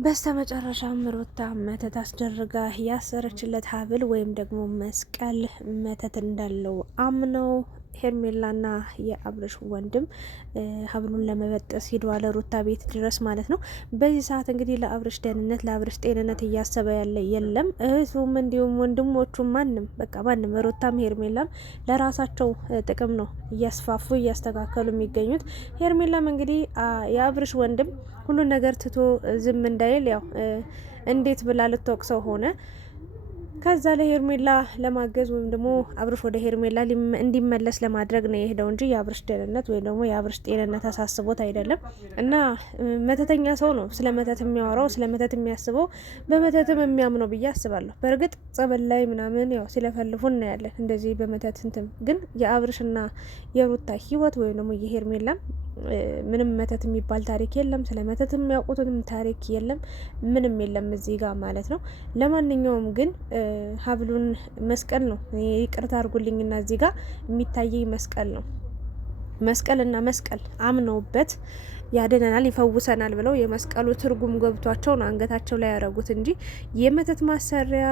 በስተመጨረሻም ሩታ መተት አስደርጋ ያሰረችለት ሀብል ወይም ደግሞ መስቀል መተት እንዳለው አምነው ሄርሜላና የአብርሽ ወንድም ሀብሉን ለመበጠስ ሄደዋል፣ ሩታ ቤት ድረስ ማለት ነው። በዚህ ሰዓት እንግዲህ ለአብርሽ ደህንነት ለአብርሽ ጤንነት እያሰበ ያለ የለም። እህቱም እንዲሁም ወንድሞቹ ማንም በቃ ማንም ሩታም ሄርሜላም ለራሳቸው ጥቅም ነው እያስፋፉ እያስተካከሉ የሚገኙት። ሄርሜላም እንግዲህ የአብርሽ ወንድም ሁሉን ነገር ትቶ ዝም እንዳይል ያው እንዴት ብላ ልትወቅሰው ሆነ። ከዛ ለሄርሜላ ለማገዝ ወይም ደግሞ አብርሽ ወደ ሄርሜላ እንዲመለስ ለማድረግ ነው የሄደው እንጂ የአብርሽ ደህንነት ወይም ደግሞ የአብርሽ ጤንነት አሳስቦት አይደለም። እና መተተኛ ሰው ነው ስለ መተት የሚያወራው ስለ መተት የሚያስበው በመተትም የሚያምነው ብዬ አስባለሁ። በእርግጥ ጸበል ላይ ምናምን ያው ሲለፈልፉ እናያለን እንደዚህ በመተት እንትን። ግን የአብርሽና የሩታ ህይወት ወይም ደግሞ የሄርሜላ ምንም መተት የሚባል ታሪክ የለም። ስለ መተት የሚያውቁትንም ታሪክ የለም። ምንም የለም እዚህ ጋር ማለት ነው። ለማንኛውም ግን ሀብሉን መስቀል ነው፣ ይቅርታ አድርጉልኝና እዚህ ጋር የሚታየኝ መስቀል ነው። መስቀልና መስቀል አምነውበት ያድነናል ይፈውሰናል ብለው የመስቀሉ ትርጉም ገብቷቸው ነው አንገታቸው ላይ ያደረጉት እንጂ የመተት ማሰሪያ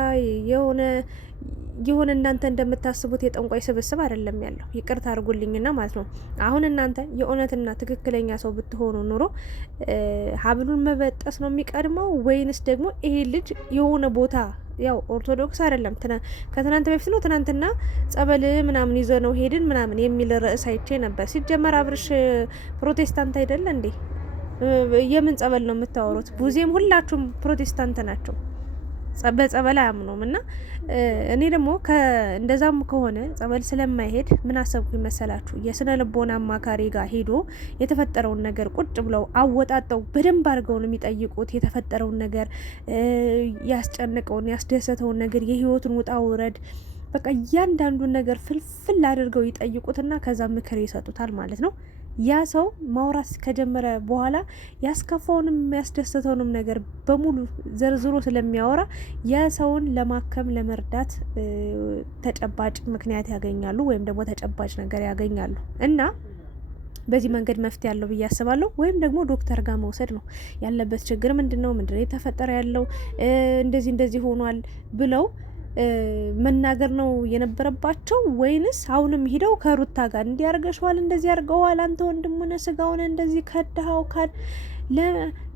የሆነ እናንተ እንደምታስቡት የጠንቋይ ስብስብ አይደለም ያለው። ይቅርታ አድርጉልኝና ማለት ነው። አሁን እናንተ የእውነትና ትክክለኛ ሰው ብትሆኑ ኑሮ ሀብሉን መበጠስ ነው የሚቀድመው ወይንስ ደግሞ ይሄ ልጅ የሆነ ቦታ ያው ኦርቶዶክስ አይደለም ከትናንት በፊት ነው ትናንትና ጸበል ምናምን ይዘ ነው ሄድን ምናምን የሚል ርዕስ አይቼ ነበር። ሲጀመር አብርሽ ፕሮቴስታንት አይደለ እንዴ? የምን ጸበል ነው የምታወሩት? ቡዜም ሁላችሁም ፕሮቴስታንት ናቸው፣ በጸበል አያምኑም። እና እኔ ደግሞ እንደዛም ከሆነ ጸበል ስለማይሄድ ምን አሰብኩ መሰላችሁ? የስነ ልቦና አማካሪ ጋር ሄዶ የተፈጠረውን ነገር ቁጭ ብለው አወጣጠው በደንብ አድርገው ነው የሚጠይቁት። የተፈጠረውን ነገር ያስጨንቀውን ያስደሰተውን ነገር የህይወቱን ውጣ ውረድ በቃ እያንዳንዱን ነገር ፍልፍል አድርገው ይጠይቁትና ከዛ ምክር ይሰጡታል ማለት ነው። ያ ሰው ማውራት ከጀመረ በኋላ ያስከፋውንም ያስደሰተውንም ነገር በሙሉ ዘርዝሮ ስለሚያወራ ያ ሰውን ለማከም ለመርዳት ተጨባጭ ምክንያት ያገኛሉ ወይም ደግሞ ተጨባጭ ነገር ያገኛሉ። እና በዚህ መንገድ መፍትሄ ያለው ብዬ አስባለሁ። ወይም ደግሞ ዶክተር ጋር መውሰድ ነው ያለበት። ችግር ምንድነው የተፈጠረ ያለው እንደዚህ ሆኗል ብለው መናገር ነው የነበረባቸው ወይንስ አሁንም ሂደው ከሩታ ጋር እንዲያርገሽዋል እንደዚህ ያርገዋል አንተ ወንድሙነ ስጋውን እንደዚህ ከድሃው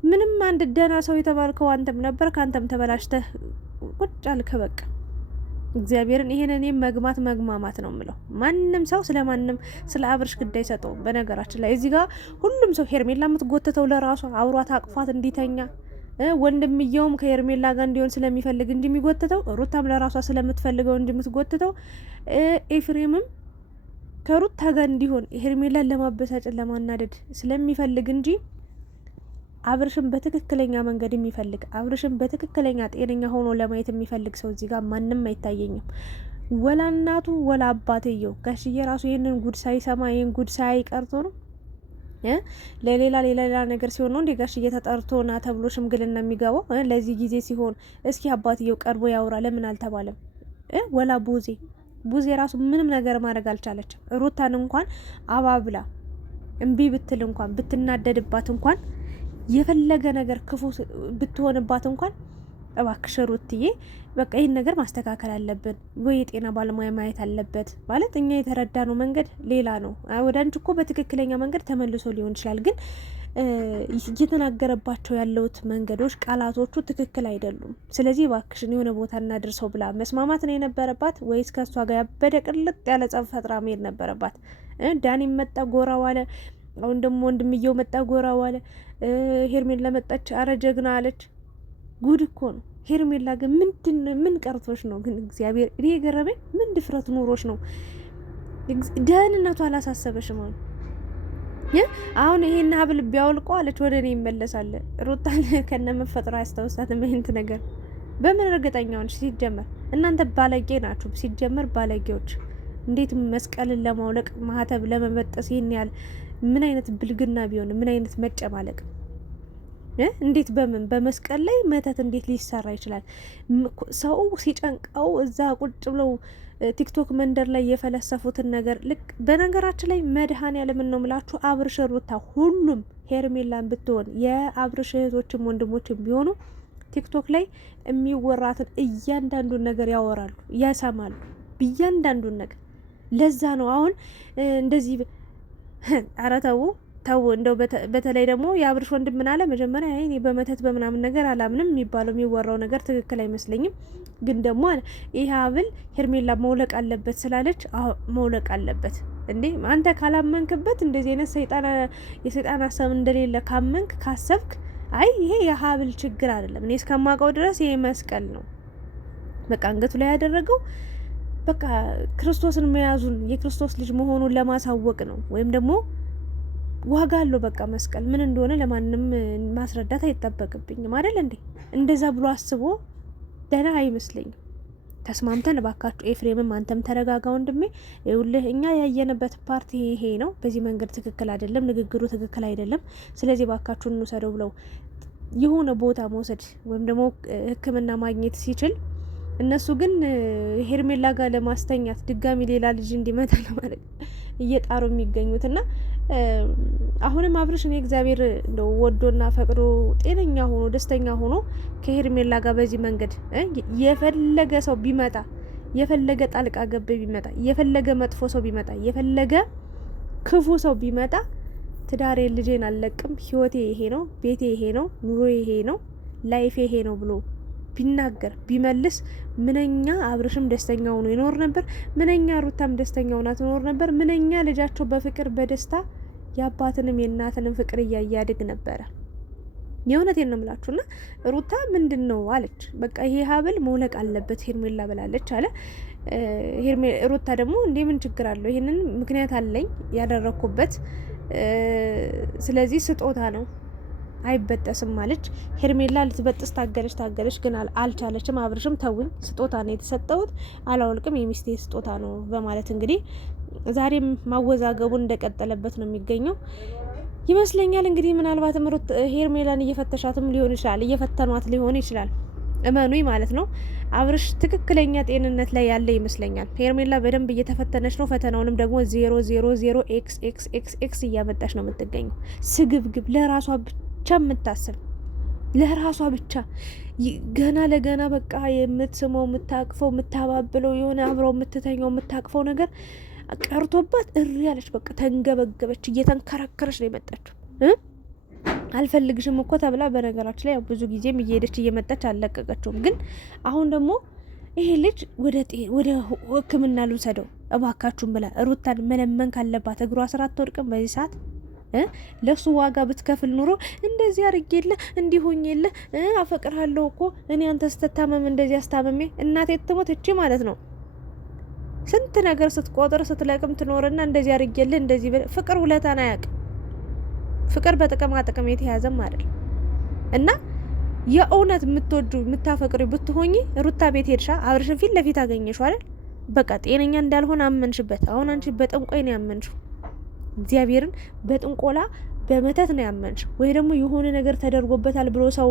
ምንም አንድ ደህና ሰው የተባልከው አንተም ነበር ካንተም ተበላሽተህ ቁጭ አልከ። በቃ እግዚአብሔርን ይሄን እኔ መግማማት ነው የምለው። ማንም ሰው ስለማንም ስለ አብርሽ ግዳይ ሰጠው። በነገራችን ላይ እዚህ ጋር ሁሉም ሰው ሄርሜላ የምትጎተተው ለራሷ አብሯት አቅፏት እንዲተኛ ወንድምየውም ከሄርሜላ ጋር እንዲሆን ስለሚፈልግ እንጂ የሚጎተተው ሩታም ለራሷ ስለምትፈልገው እንጂ የምትጎተተው ኤፍሬምም ከሩታ ጋር እንዲሆን ሄርሜላን ለማበሳጨት ለማናደድ ስለሚፈልግ እንጂ አብርሽን በትክክለኛ መንገድ የሚፈልግ አብርሽን በትክክለኛ ጤነኛ ሆኖ ለማየት የሚፈልግ ሰው እዚህ ጋር ማንም አይታየኝም። ወላ እናቱ ወላ አባትየው ጋሽዬ ራሱ ይህንን ጉድ ሳይሰማ ይህን ጉድ ሳያይ ቀርቶ ነው ለሌላ ነገር ሲሆን ነው እንዴ ጋሽዬ ተጠርቶና ተብሎ ሽምግልና የሚገባው? ለዚህ ጊዜ ሲሆን እስኪ አባትየው ቀርቦ ያውራ ለምን አልተባለም? ወላ ቡዜ ራሱ ምንም ነገር ማድረግ አልቻለችም። ሩታን እንኳን አባብላ እምቢ ብትል እንኳን ብትናደድባት እንኳን የፈለገ ነገር ክፉ ብትሆንባት እንኳን እባክሽ ሩትዬ በቃ ይህን ነገር ማስተካከል አለብን ወይ የጤና ባለሙያ ማየት አለበት ማለት እኛ የተረዳነው መንገድ ሌላ ነው። ወደ አንቺ እኮ በትክክለኛ መንገድ ተመልሶ ሊሆን ይችላል፣ ግን እየተናገረባቸው ያለውት መንገዶች ቃላቶቹ ትክክል አይደሉም። ስለዚህ እባክሽን የሆነ ቦታ እናድርሰው ብላ መስማማት ነው የነበረባት ወይስ ከእሷ ጋር ያበደ ቅልጥ ያለ ጸብ ፈጥራ መሄድ ነበረባት? ዳኒ መጣ ጎራ ዋለ፣ አሁን ደግሞ ወንድምየው መጣ ጎራ ዋለ፣ ሄርሜላ መጣች አረ ጀግና አለች። ጉድ እኮ ነው። ሄርሜላ ግን ምን ቀርቶሽ ነው ግን? እግዚአብሔር እኔ የገረመኝ ምን ድፍረት ኑሮሽ ነው? ደህንነቱ አላሳሰበሽም? አሁን ይሄን ሀብል ቢያወልቆ አለች ወደ እኔ ይመለሳል። ሩታን ከነመፈጥሮ ያስታውሳትም ይሄን ነገር በምን እርግጠኛ ሆንሽ? ሲጀመር እናንተ ባለጌ ናችሁ። ሲጀመር ባለጌዎች እንዴት መስቀልን ለማውለቅ ማህተብ ለመበጠስ ይሄን ያህል ምን አይነት ብልግና ቢሆን ምን አይነት መጨማለቅ እንዴት በመስቀል ላይ መተት እንዴት ሊሰራ ይችላል? ሰው ሲጨንቀው እዛ ቁጭ ብለው ቲክቶክ መንደር ላይ የፈለሰፉትን ነገር ልክ በነገራችን ላይ መድኃኔዓለምን ነው ምላችሁ። አብርሽ ሩታ፣ ሁሉም ሄርሜላን ብትሆን የአብርሽ እህቶችም ወንድሞችም ቢሆኑ ቲክቶክ ላይ የሚወራትን እያንዳንዱን ነገር ያወራሉ፣ ያሰማሉ፣ እያንዳንዱን ነገር። ለዛ ነው አሁን እንደዚህ ኧረ ተው እንደው በተለይ ደግሞ የአብርሽ ወንድም ምን አለ መጀመሪያ፣ እኔ በመተት በምናምን ነገር አላምንም፣ የሚባለው ነገር ትክክል አይመስለኝም። ግን ደግሞ አለ ይህ ሀብል ሄርሜላ መውለቅ አለበት ስላለች መውለቅ አለበት። እንዴ አንተ ካላመንክበት እንደዚህ አይነት የሰይጣን ሀሳብ እንደሌለ ካመንክ ካሰብክ፣ አይ ይሄ የሀብል ችግር አይደለም። እኔ እስከማውቀው ድረስ ይሄ መስቀል ነው በቃ አንገቱ ላይ ያደረገው በቃ ክርስቶስን መያዙን የክርስቶስ ልጅ መሆኑን ለማሳወቅ ነው። ወይም ደግሞ ዋጋ አለው በቃ መስቀል ምን እንደሆነ ለማንም ማስረዳት አይጠበቅብኝም አይደል እንዴ? እንደዛ ብሎ አስቦ ደህና አይመስለኝም። ተስማምተን እባካችሁ ኤፍሬምም አንተም ተረጋጋ ወንድሜ። ይኸውልህ እኛ ያየንበት ፓርቲ ይሄ ነው፣ በዚህ መንገድ ትክክል አይደለም፣ ንግግሩ ትክክል አይደለም፣ ስለዚህ እባካችሁ እንውሰደው ብለው የሆነ ቦታ መውሰድ ወይም ደግሞ ሕክምና ማግኘት ሲችል እነሱ ግን ሄርሜላ ጋር ለማስተኛት ድጋሚ ሌላ ልጅ እንዲመጣ ለማለት እየጣሩ የሚገኙት እና አሁንም አብርሽ እኔ እግዚአብሔር እንደው ወዶና ፈቅዶ ጤነኛ ሆኖ ደስተኛ ሆኖ ከሄርሜላ ጋር በዚህ መንገድ የፈለገ ሰው ቢመጣ፣ የፈለገ ጣልቃ ገብ ቢመጣ፣ የፈለገ መጥፎ ሰው ቢመጣ፣ የፈለገ ክፉ ሰው ቢመጣ ትዳሬ ልጄን አልለቅም፣ ህይወቴ ይሄ ነው፣ ቤቴ ይሄ ነው፣ ኑሮ ይሄ ነው፣ ላይፌ ይሄ ነው ብሎ ቢናገር ቢመልስ ምንኛ አብርሽም ደስተኛ ሆኖ ይኖር ነበር። ምንኛ ሩታም ደስተኛ ሆና ትኖር ነበር። ምንኛ ልጃቸው በፍቅር በደስታ የአባትንም የእናትንም ፍቅር እያያድግ ነበረ። የእውነቴን ነው የምላችሁና ሩታ ምንድን ነው አለች፣ በቃ ይሄ ሀብል መውለቅ አለበት ሄርሜላ ብላለች አለ። ሩታ ደግሞ እንዴ ምን ችግር አለው? ይሄንን ምክንያት አለኝ ያደረኩበት፣ ስለዚህ ስጦታ ነው አይበጠስም ማለች። ሄርሜላ ልትበጥስ ታገለች፣ ግን አልቻለችም። አብርሽም ተውኝ፣ ስጦታ ነው የተሰጠሁት፣ አላወልቅም፣ የሚስቴ ስጦታ ነው በማለት እንግዲህ ዛሬም ማወዛገቡን እንደቀጠለበት ነው የሚገኘው ይመስለኛል። እንግዲህ ምናልባትም ሄርሜላን እየፈተሻትም ሊሆን ይችላል፣ እየፈተኗት ሊሆን ይችላል። እመኑኝ ማለት ነው። አብርሽ ትክክለኛ ጤንነት ላይ ያለ ይመስለኛል። ሄርሜላ በደንብ እየተፈተነች ነው። ፈተናውንም ደግሞ 000xxxx እያመጣች ነው የምትገኘው። ስግብግብ ለራሷ ብቻ የምታስብ ለራሷ ብቻ ገና ለገና በቃ የምትስመው የምታቅፈው የምታባብለው የሆነ አብረው የምትተኘው የምታቅፈው ነገር ቀርቶባት እሪ ያለች በቃ ተንገበገበች፣ እየተንከረከረች ነው የመጣችው። አልፈልግሽም እኮ ተብላ በነገራችን ላይ ብዙ ጊዜም እየሄደች እየመጣች አልለቀቀችውም። ግን አሁን ደግሞ ይሄ ልጅ ወደ ሕክምና ልውሰደው እባካችሁም ብላ ሩታን መለመን ካለባት እግሯ ስራ አትወድቅም በዚህ ሰዓት። ለሱ ዋጋ ብትከፍል ኑሮ እንደዚህ አርጌለ እንዲሆኝለ አፈቅርሃለሁ እኮ እኔ አንተ ስትታመም እንደዚህ አስታመሜ እናቴ ትሞት እቺ ማለት ነው። ስንት ነገር ስትቆጥር ስትለቅም ትኖርና እንደዚህ አርጌለ እንደዚህ ፍቅር ውለታን አያውቅም። ፍቅር በጥቅማ ጥቅም የተያዘም አይደል። እና የእውነት የምትወዱ የምታፈቅሪ ብትሆኚ ሩታ ቤት ሄድሻ አብርሽን ፊት ለፊት አገኘሽው አይደል? በቃ ጤነኛ እንዳልሆነ አመንሽበት። አሁን አንቺ በጥንቆይ ነው ያመንሽው። እግዚአብሔርን በጥንቆላ በመተት ነው ያመንሽው። ወይ ደግሞ የሆነ ነገር ተደርጎበታል ብሎ ሰው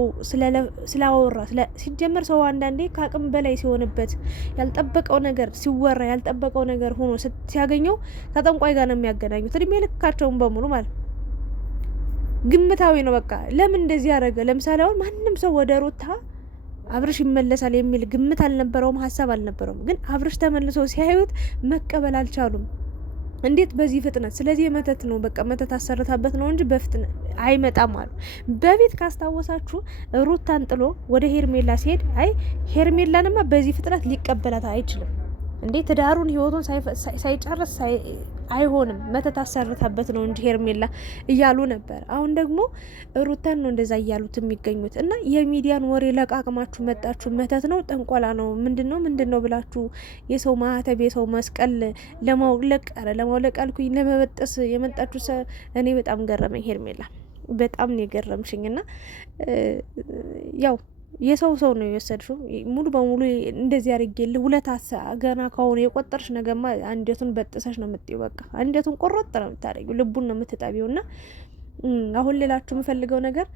ስላወራ ሲጀመር ሰው አንዳንዴ ከአቅም በላይ ሲሆንበት ያልጠበቀው ነገር ሲወራ ያልጠበቀው ነገር ሆኖ ሲያገኘው ከጠንቋይ ጋር ነው የሚያገናኙት እድሜ ልካቸውን በሙሉ ማለት ነው። ግምታዊ ነው በቃ። ለምን እንደዚህ ያደረገ? ለምሳሌ አሁን ማንም ሰው ወደ ሩታ አብርሽ ይመለሳል የሚል ግምት አልነበረውም፣ ሀሳብ አልነበረውም። ግን አብርሽ ተመልሶ ሲያዩት መቀበል አልቻሉም። እንዴት በዚህ ፍጥነት? ስለዚህ የመተት ነው በቃ መተት አሰርታበት ነው እንጂ በፍጥነት አይመጣም አሉ። በፊት ካስታወሳችሁ ሩታን ጥሎ ወደ ሄርሜላ ሲሄድ አይ ሄርሜላንማ በዚህ ፍጥነት ሊቀበላት አይችልም እንዴ ትዳሩን ህይወቱን ሳይጨርስ አይሆንም መተት አሰርታበት ነው እንጂ ሄርሜላ እያሉ ነበር። አሁን ደግሞ ሩታን ነው እንደዛ እያሉት የሚገኙት። እና የሚዲያን ወሬ ለቃቅማችሁ መጣችሁ። መተት ነው ጠንቆላ ነው ምንድን ነው ብላችሁ የሰው ማህተብ የሰው መስቀል ለማውለቅ አልኩኝ ለመበጠስ የመጣችሁ እኔ በጣም ገረመኝ። ሄርሜላ በጣም ነው የገረምሽኝ። እና ያው የሰው ነው የወሰድሽው ሙሉ በሙሉ እንደዚህ አድርጌልህ ውለታ ገና ከሆነ የቆጠርሽ ነገማ አንጀቱን በጥሰሽ ነው የምትይው። በቃ አንጀቱን ቆረጥ ነው የምታደርጊው፣ ልቡን ነው የምትጠቢው። እና አሁን ሌላችሁ የምፈልገው ነገር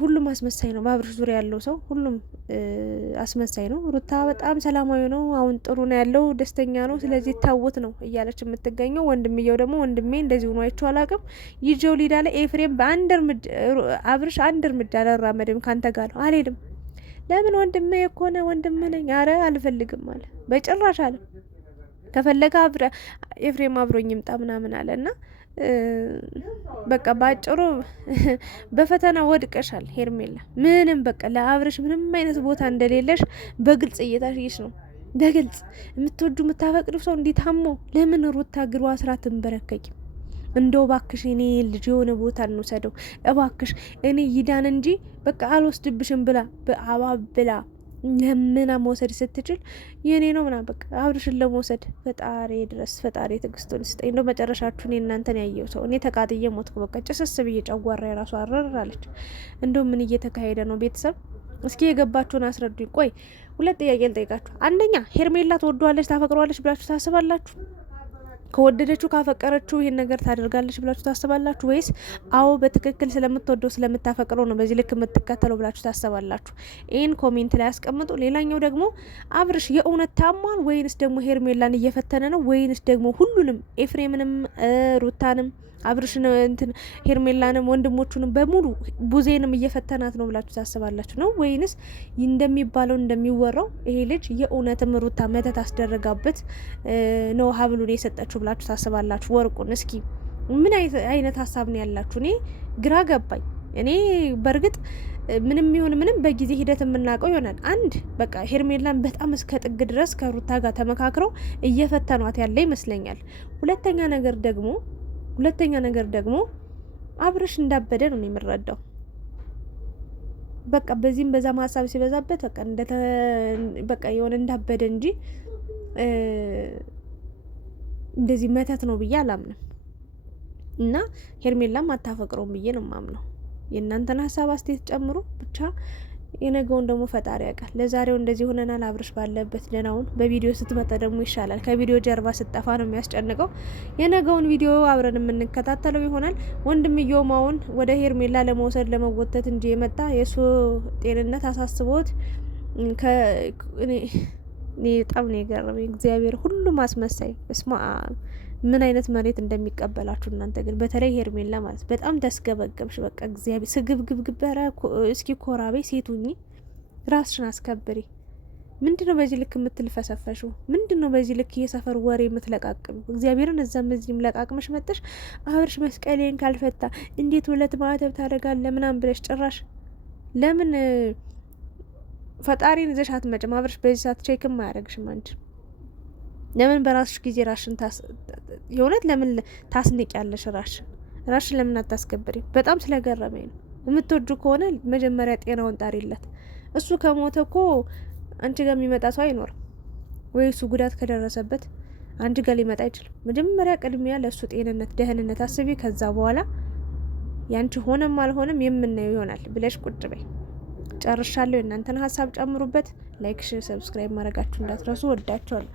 ሁሉም አስመሳይ ነው። በአብርሽ ዙሪያ ያለው ሰው ሁሉም አስመሳይ ነው። ሩታ በጣም ሰላማዊ ነው። አሁን ጥሩ ነው ያለው፣ ደስተኛ ነው። ስለዚህ ታውት ነው እያለች የምትገኘው። ወንድምየው ደግሞ ወንድሜ እንደዚህ ሆኖ አይቼው አላውቅም፣ ይዤው ሊዳ ላይ ኤፍሬም በአንድ እርምጃ አብርሽ አንድ እርምጃ አልራመድም ካንተ ጋር ነው አልሄድም። ለምን ወንድሜ የኮነ ወንድም ነኝ። አረ አልፈልግም አለ፣ በጭራሽ አለ። ከፈለገ ኤፍሬም አብሮኝ ይምጣ ምናምን አለ እና በቃ ባጭሩ በፈተና ወድቀሻል ሄርሜላ። ምንም በቃ ለአብርሽ ምንም አይነት ቦታ እንደሌለሽ በግልጽ እየታየሽ ነው። በግልጽ የምትወዱ የምታፈቅዱ ሰው እንዲታሞ ለምን ሩታ ግሯ ስራ ትንበረከቂ? እንደው ባክሽ እኔ ልጅ የሆነ ቦታ እንውሰደው እባክሽ፣ እኔ ይዳን እንጂ በቃ አልወስድብሽም ብላ በአባብላ ለምና መውሰድ ስትችል የኔ ነው ምናምን በቃ አብርሽን ለመውሰድ ፈጣሪ ድረስ ፈጣሪ ትዕግስቱን ስጠኝ። እንደው መጨረሻችሁ እኔ እናንተን ያየው ሰው እኔ ተቃጥዬ ሞትኩ። በቃ ጭስስ ብዬ ጨጓራ የራሱ አረራለች። እንደው ምን እየተካሄደ ነው? ቤተሰብ እስኪ የገባችሁን አስረዱኝ። ቆይ ሁለት ጥያቄ ልጠይቃችሁ። አንደኛ ሄርሜላ ትወደዋለች ታፈቅረዋለች ብላችሁ ታስባላችሁ? ከወደደችው ካፈቀረችው ይሄን ነገር ታደርጋለች ብላችሁ ታስባላችሁ? ወይስ አዎ በትክክል ስለምትወደው ስለምታፈቅረው ነው በዚህ ልክ የምትከተለው ብላችሁ ታስባላችሁ? ይህን ኮሜንት ላይ ያስቀምጡ። ሌላኛው ደግሞ አብርሽ የእውነት ታሟል ወይንስ ደግሞ ሄርሜላን እየፈተነ ነው? ወይንስ ደግሞ ሁሉንም ኤፍሬምንም ሩታንም አብርሽን እንትን ሄርሜላንም ወንድሞቹንም በሙሉ ቡዜንም እየፈተናት ነው ብላችሁ ታስባላችሁ ነው? ወይንስ እንደሚባለው እንደሚወራው ይሄ ልጅ የእውነትም ሩታ መተት አስደረጋበት ነው ሀብሉን የሰጠችው ብላችሁ ታስባላችሁ? ወርቁን እስኪ ምን አይነት ሀሳብ ነው ያላችሁ? እኔ ግራ ገባኝ። እኔ በእርግጥ ምንም ይሁን ምንም በጊዜ ሂደት የምናውቀው ይሆናል። አንድ በቃ ሄርሜላን በጣም እስከ ጥግ ድረስ ከሩታ ጋር ተመካክረው እየፈተኗት ያለ ይመስለኛል። ሁለተኛ ነገር ደግሞ አብርሽ እንዳበደ ነው የምረዳው። በቃ በዚህም በዛም ሀሳብ ሲበዛበት በቃ የሆነ እንዳበደ እንጂ እንደዚህ መተት ነው ብዬ አላምንም። እና ሄርሜላም አታፈቅረውም ብዬ ነው ማምነው። የእናንተን ሀሳብ አስተያየት ጨምሮ ብቻ የነገውን ደግሞ ፈጣሪ ያውቃል። ለዛሬው እንደዚህ ሆነናል። አብርሽ ባለበት ደናውን በቪዲዮ ስትመጣ ደግሞ ይሻላል። ከቪዲዮ ጀርባ ስትጠፋ ነው የሚያስጨንቀው። የነገውን ቪዲዮ አብረን የምንከታተለው ይሆናል። ወንድምየው ማውን ወደ ሄርሜላ ለመውሰድ ለመጎተት እንጂ የመጣ የእሱ ጤንነት አሳስቦት እኔ በጣም ነው የገረመኝ። እግዚአብሔር ሁሉም አስመሳይ እስማ ምን አይነት መሬት እንደሚቀበላችሁ እናንተ ግን በተለይ ሄርሜላ ማለት በጣም ተስገበገብሽ። በቃ እግዚአብሔር ስግብግብግበረ እስኪ ኮራቤ ሴቱኝ ራስሽን አስከብሪ። ምንድነው በዚህ ልክ የምትልፈሰፈሹ? ምንድነው በዚህ ልክ የሰፈር ወሬ የምትለቃቅሙ? እግዚአብሔርን እዛም እዚህም ለቃቅመሽ መጥተሽ አብርሽ መስቀሌን ካልፈታ እንዴት ሁለት ማዕተብ ታደርጋለህ ምናምን ብለሽ ጭራሽ ለምን ፈጣሪን ይዘሽ አትመጭም? አብርሽ በዚህ ሰዓት ቼክም አያደርግሽም አንቺ ለምን በራስሽ ጊዜ ራሽን የእውነት ለምን ታስንቅ ያለሽ? ራሽን ለምን አታስከብሪ? በጣም ስለገረመኝ ነው። የምትወዱ ከሆነ መጀመሪያ ጤናውን ጣሪለት። እሱ ከሞተ እኮ አንቺ ጋር የሚመጣ ሰው አይኖርም። ወይ እሱ ጉዳት ከደረሰበት አንቺ ጋር ሊመጣ አይችልም። መጀመሪያ ቅድሚያ ለእሱ ጤንነት፣ ደህንነት አስቢ። ከዛ በኋላ ያንቺ ሆነም አልሆነም የምናየው ይሆናል ብለሽ ቁጭ በይ። ጨርሻለሁ። የእናንተን ሀሳብ ጨምሩበት። ላይክ፣ ሼር፣ ሰብስክራይብ ማድረጋችሁ እንዳትረሱ። ወዳችኋለሁ።